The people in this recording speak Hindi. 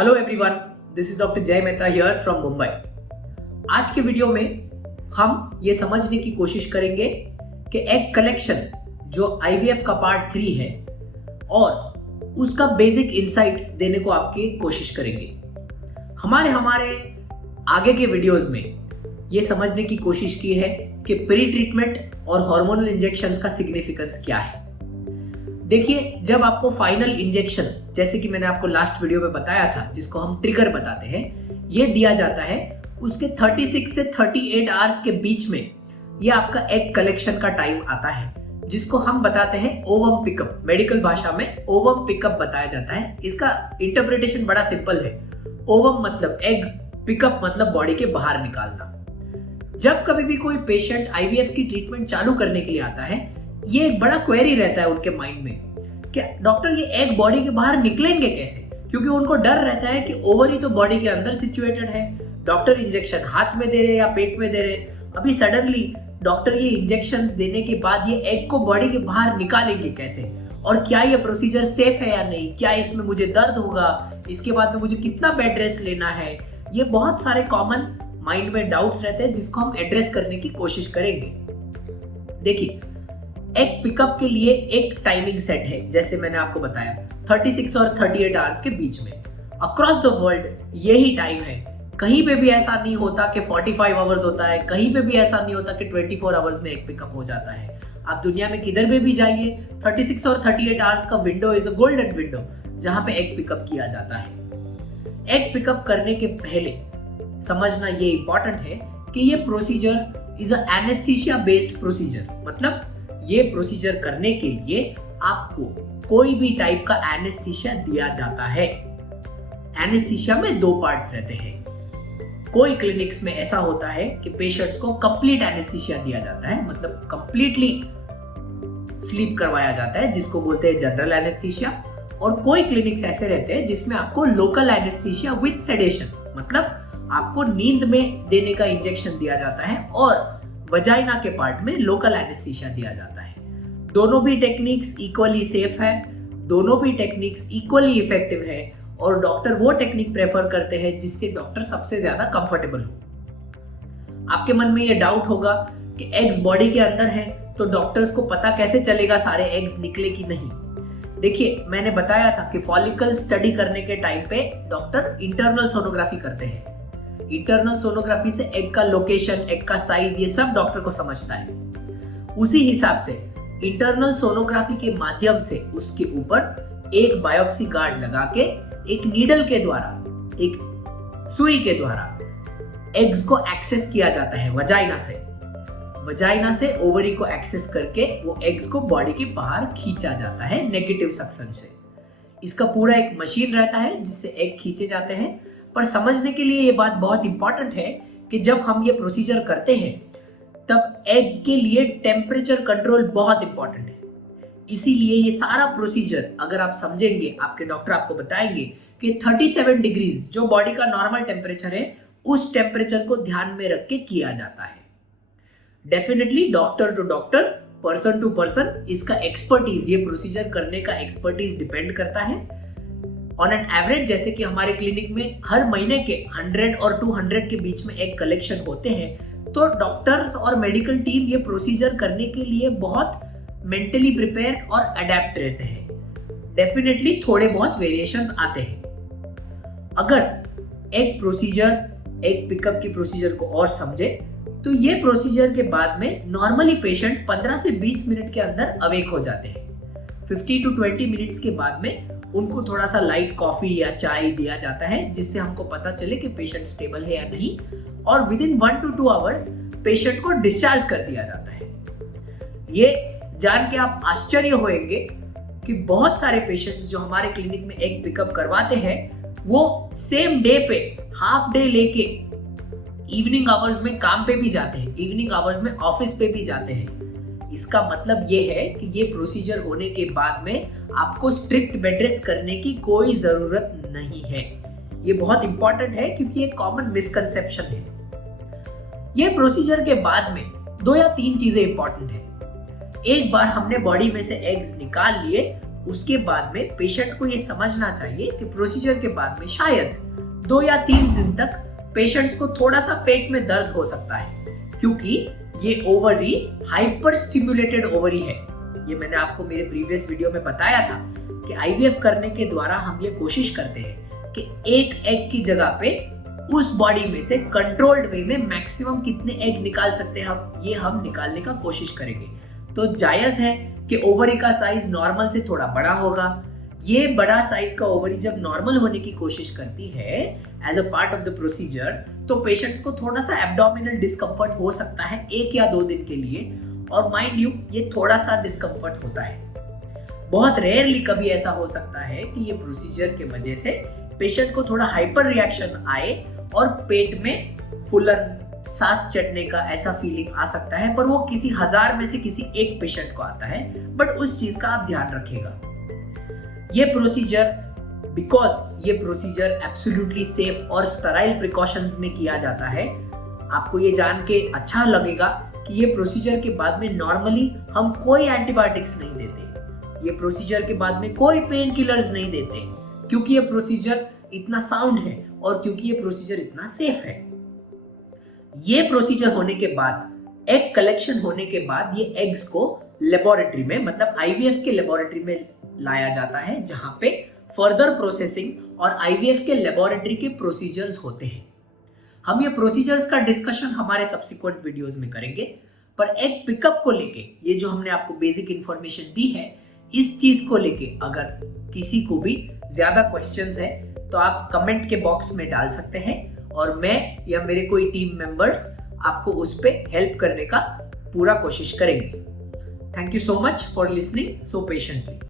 Hello everyone, this is doctor जय मेहता हियर फ्रॉम मुंबई। आज के वीडियो में हम ये समझने की कोशिश करेंगे कि एग कलेक्शन जो आईवीएफ का पार्ट 3 है और उसका बेसिक इंसाइट देने को आपकी कोशिश करेंगे। हमारे आगे के वीडियोस में ये समझने की कोशिश की है कि प्री ट्रीटमेंट और हार्मोनल इंजेक्शंस का सिग्निफिकेंस क्या है। देखिए, जब आपको फाइनल इंजेक्शन, जैसे कि मैंने आपको लास्ट वीडियो में बताया था, जिसको हम ट्रिगर बताते हैं, ये दिया जाता है, उसके 36 से 38 आवर्स के बीच में ये आपका एग कलेक्शन का टाइम आता है, जिसको हम बताते हैं ओवम पिकअप। मेडिकल भाषा में ओवम पिकअप बताया जाता है। इसका इंटरप्रिटेशन बड़ा सिंपल है। ओवम मतलब एग, पिकअप मतलब बॉडी के बाहर निकालना। जब कभी भी कोई पेशेंट आईवीएफ की ट्रीटमेंट चालू करने के लिए आता है, ये एक बड़ा क्वेरी रहता है उनके माइंड में कि डॉक्टर ये एग बॉडी के बाहर निकलेंगे कैसे, क्योंकि उनको डर रहता है कि ओवरी तो बॉडी के अंदर सिचुएटेड है, डॉक्टर इंजेक्शन हाथ में दे रहे या पेट में दे रहे, अभी सडनली डॉक्टर ये इंजेक्शंस देने के बाद ये एग को बॉडी के बाहर निकालेंगे कैसे, और क्या ये प्रोसीजर सेफ है या नहीं, क्या इसमें मुझे दर्द होगा, इसके बाद में मुझे कितना बेड रेस्ट लेना है। ये बहुत सारे कॉमन माइंड में डाउट्स रहते हैं, जिसको हम एड्रेस करने की कोशिश करेंगे। देखिए, एग पिकअप के लिए एक टाइमिंग सेट है, जैसे मैंने आपको बताया 36 और 38 आवर्स के बीच में। अक्रॉस द वर्ल्ड यही टाइम है। कहीं पे भी ऐसा नहीं होता कि 45 आवर्स होता है, कहीं पे भी ऐसा नहीं होता कि 24 आवर्स में एग पिकअप हो जाता है। आप दुनिया में किधर में भी जाइए, 36 और 38 आवर्स का window is a golden window, जहां पे एग पिकअप किया जाता है। एग पिकअप करने के पहले समझना ये इंपॉर्टेंट है कि ये procedure is a anaesthesia based procedure. मतलब ये प्रोसीजर करने के लिए आपको कोई भी टाइप का एनेस्थीसिया दिया जाता है। एनेस्थीसिया में 2 पार्ट्स रहते हैं। कोई क्लिनिक्स में ऐसा होता है कि पेशेंट्स को कंप्लीट एनेस्थीसिया दिया जाता है, मतलब कंप्लीटली स्लीप करवाया जाता है, जिसको बोलते हैं जनरल एनेस्थीसिया। और कोई क्लिनिक्स ऐसे रहते हैं जिसमें आपको लोकल एनेस्थीसिया विद सेडेशन, मतलब आपको नींद में देने का इंजेक्शन दिया जाता है और वजाइना के पार्ट में लोकल एनेस्थीसिया दिया जाता है। दोनों भी टेक्निक्स इक्वली सेफ है, दोनों भी टेक्निक्स इक्वली इफेक्टिव है, और डॉक्टर वो टेक्निक प्रेफर करते हैं जिससे डॉक्टर सबसे ज्यादा कंफर्टेबल हो। आपके मन में ये डाउट होगा कि एग्स बॉडी के अंदर है, तो डॉक्टर्स को पता कैसे चलेगा सारे एग्स निकले कि नहीं। देखिए, मैंने बताया था कि फॉलिकल स्टडी करने के टाइम पे डॉक्टर इंटरनल सोनोग्राफी करते हैं। इंटरनल सोनोग्राफी से एग का लोकेशन, एग का साइज, ये सब डॉक्टर को समझता है। उसी हिसाब से इंटरनल सोनोग्राफी के माध्यम से उसके ऊपर एक बायोप्सी गार्ड लगा के एक नीडल के द्वारा, एक सुई के द्वारा एग्स को एक्सेस किया जाता है वजाइना से ओवरी को एक्सेस करके वो एग्स को बॉडी के बाहर खींचा जाता है नेगेटिव सक्शन से। इसका पूरा एक मशीन रहता है जिससे एग खींचे जाते हैं। पर समझने के लिए ये बात बहुत इंपॉर्टेंट है कि जब हम ये प्रोसीजर करते हैं तब एग के लिए टेम्परेचर कंट्रोल बहुत इंपॉर्टेंट है। इसीलिए ये सारा प्रोसीजर अगर आप समझेंगे, आपके डॉक्टर आपको बताएंगे कि 37 डिग्रीज जो बॉडी का नॉर्मल टेम्परेचर है, उस टेम्परेचर को ध्यान में रख के किया जाता है। Definitely doctor to doctor, person to person इसका एक्सपर्टीज, ये प्रोसीजर करने का एक्सपर्टीज डिपेंड करता है। ऑन एन एवरेज, जैसे कि हमारे क्लिनिक में हर महीने के 100 और 200 के बीच में एग कलेक्शन होते हैं, तो डॉक्टर्स और मेडिकल टीम ये प्रोसीजर करने के लिए बहुत मेंटली प्रिपेयर और अडेप्ट रहते हैं। डेफिनेटली थोड़े बहुत वेरिएशंस आते हैं। अगर एग पिकअप की प्रोसीजर को और समझे, तो ये प्रोसीजर के बाद में नॉर्मली पेशेंट 15 से 20 मिनट के अंदर अवेक हो जाते हैं। 50 to 20 मिनट्स के बाद में उनको थोड़ा सा लाइट कॉफी या चाय दिया जाता है, जिससे हमको पता चले कि पेशेंट स्टेबल है या नहीं, और with in 1 to 2 hours patient को डिस्चार्ज कर दिया जाता है। ये जान के आप आश्चर्य होंगे कि बहुत सारे पेशेंट्स जो हमारे क्लिनिक में एग पिकअप करवाते हैं, वो सेम डे पे हाफ डे लेके इवनिंग आवर्स में काम पे भी जाते हैं, इवनिंग आवर्स में ऑफिस पे भी जाते हैं। इसका मतलब ये है कि ये प्रोसीजर होने के बाद में आपको स्ट्रिक्ट बेड रेस्ट करने की कोई जरूरत नहीं है। ये बहुत इंपॉर्टेंट है, क्योंकि एक कॉमन मिसकंसेप्शन है। ये प्रोसीजर के बाद में 2 या 3 चीजें इंपॉर्टेंट है। एक बार हमने बॉडी में से एग्स निकाल लिए, उसके बाद में पेशेंट को ये समझना चाहिए कि प्रोसीजर के बाद में शायद 2 या 3 दिन तक पेशेंट्स को थोड़ा सा पेट में दर्द हो सकता है, क्योंकि ये ओवरी हाइपर स्टिमुलेटेड ओवरी है। ये मैंने आपको मेरे प्रीवियस वीडियो में बताया था कि आईवीएफ करने के द्वारा हम ये कोशिश करते हैं कि एक एग की जगह पे उस बॉडी में से कंट्रोल्ड वे में मैक्सिमम कितने एग निकाल सकते हैं हम निकालने का कोशिश करेंगे। तो जायज है कि ओवरी का साइज नॉर्मल से थोड़ा बड़ा होगा। ये बड़ा साइज का ओवरी जब नॉर्मल होने की कोशिश करती है as a part of the procedure, तो पेशेंट्स को थोड़ा सा एब्डोमिनल डिस्कम्फर्ट हो सकता है 1 या 2 दिन के लिए, और माइंड यू ये थोड़ा सा डिस्कम्फर्ट होता है। बहुत रेयरली कभी ऐसा हो सकता है कि ये प्रोसीजर के वजह से पेशेंट को थोड़ा हाइपर रिएक्शन आए और पेट में फूलन, सांस चढ़ने का ऐसा फीलिंग आ सकता है, पर वो किसी 1000 में से किसी एक पेशेंट को आता है। बट उस चीज का आप ध्यान रखिएगा। ये प्रोसीजर एब्सोल्युटली सेफ और स्टराइल प्रिकॉशंस में किया जाता है। आपको ये जान के अच्छा लगेगा कि ये प्रोसीजर के बाद में नॉर्मली हम कोई एंटीबायोटिक्स नहीं देते, ये प्रोसीजर के बाद में कोई पेन किलर्स नहीं देते, क्योंकि ये प्रोसीजर इतना साउंड है और क्योंकि ये प्रोसीजर इतना सेफ है। ये प्रोसीजर होने के बाद, एग कलेक्शन होने के बाद, ये एग्स को लेबोरेटरी में, मतलब आईवीएफ के लेबोरेटरी में लाया जाता है, जहां पे फर्दर प्रोसेसिंग और आईवीएफ के लेबोरेटरी के प्रोसीजर्स होते हैं। हम ये प्रोसीजर्स का डिस्कशन हमारे सब्सिक्वेंट वीडियोस में करेंगे, पर एग पिकअप को लेके ये जो हमने आपको बेसिक इंफॉर्मेशन दी है, इस चीज को लेके अगर किसी को भी ज्यादा क्वेश्चंस है तो आप कमेंट के बॉक्स में डाल सकते हैं, और मैं या मेरे कोई टीम मेंबर्स आपको उस पे हेल्प करने का पूरा कोशिश करेंगे। Thank you so much for listening so patiently.